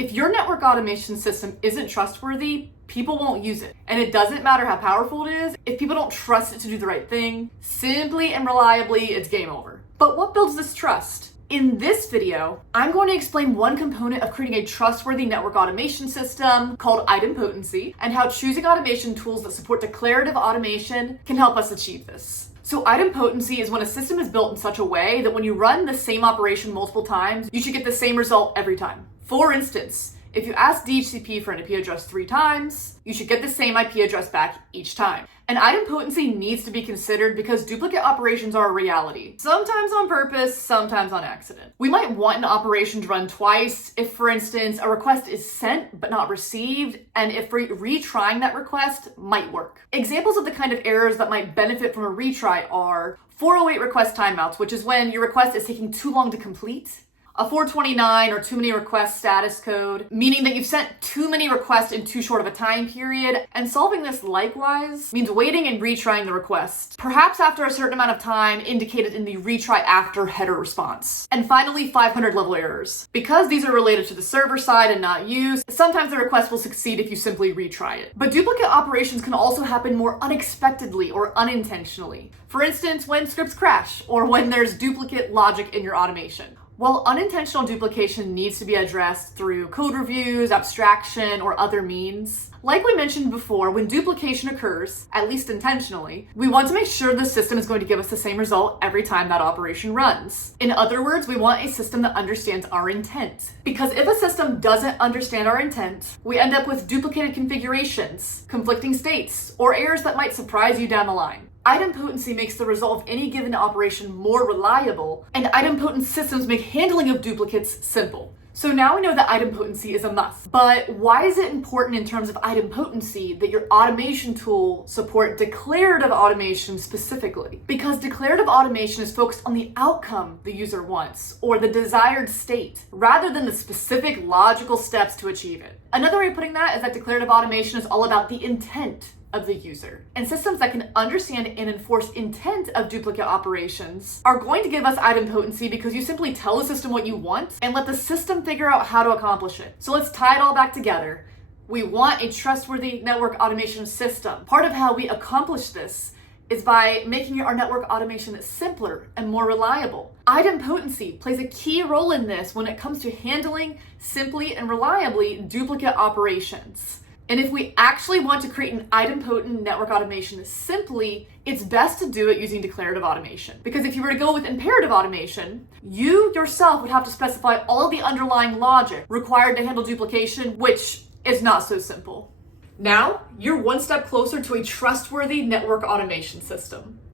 If your network automation system isn't trustworthy, people won't use it. And it doesn't matter how powerful it is, if people don't trust it to do the right thing, simply and reliably, it's game over. But what builds this trust? In this video, I'm going to explain one component of creating a trustworthy network automation system called idempotency, and how choosing automation tools that support declarative automation can help us achieve this. So idempotency is when a system is built in such a way that when you run the same operation multiple times, you should get the same result every time. For instance, if you ask DHCP for an IP address 3 times, you should get the same IP address back each time. And idempotency needs to be considered because duplicate operations are a reality. Sometimes on purpose, sometimes on accident. We might want an operation to run twice if, for instance, a request is sent but not received, and if retrying that request might work. Examples of the kind of errors that might benefit from a retry are 408 request timeouts, which is when your request is taking too long to complete. A 429 or too many requests status code, meaning that you've sent too many requests in too short of a time period. And solving this likewise means waiting and retrying the request, perhaps after a certain amount of time indicated in the retry after header response. And finally, 500 level errors. Because these are related to the server side and not you, sometimes the request will succeed if you simply retry it. But duplicate operations can also happen more unexpectedly or unintentionally. For instance, when scripts crash or when there's duplicate logic in your automation. While unintentional duplication needs to be addressed through code reviews, abstraction, or other means, like we mentioned before, when duplication occurs, at least intentionally, we want to make sure the system is going to give us the same result every time that operation runs. In other words, we want a system that understands our intent. Because if a system doesn't understand our intent, we end up with duplicated configurations, conflicting states, or errors that might surprise you down the line. Idempotency makes the result of any given operation more reliable, and idempotent systems make handling of duplicates simple. So now we know that idempotency is a must. But why is it important in terms of idempotency that your automation tool support declarative automation specifically? Because declarative automation is focused on the outcome the user wants, or the desired state, rather than the specific logical steps to achieve it. Another way of putting that is that declarative automation is all about the intent of the user. And systems that can understand and enforce intent of duplicate operations are going to give us idempotency because you simply tell the system what you want and let the system figure out how to accomplish it. So let's tie it all back together. We want a trustworthy network automation system. Part of how we accomplish this is by making our network automation simpler and more reliable. Idempotency plays a key role in this when it comes to handling simply and reliably duplicate operations. And if we actually want to create an idempotent network automation simply, it's best to do it using declarative automation. Because if you were to go with imperative automation, you yourself would have to specify all of the underlying logic required to handle duplication, which is not so simple. Now, you're one step closer to a trustworthy network automation system.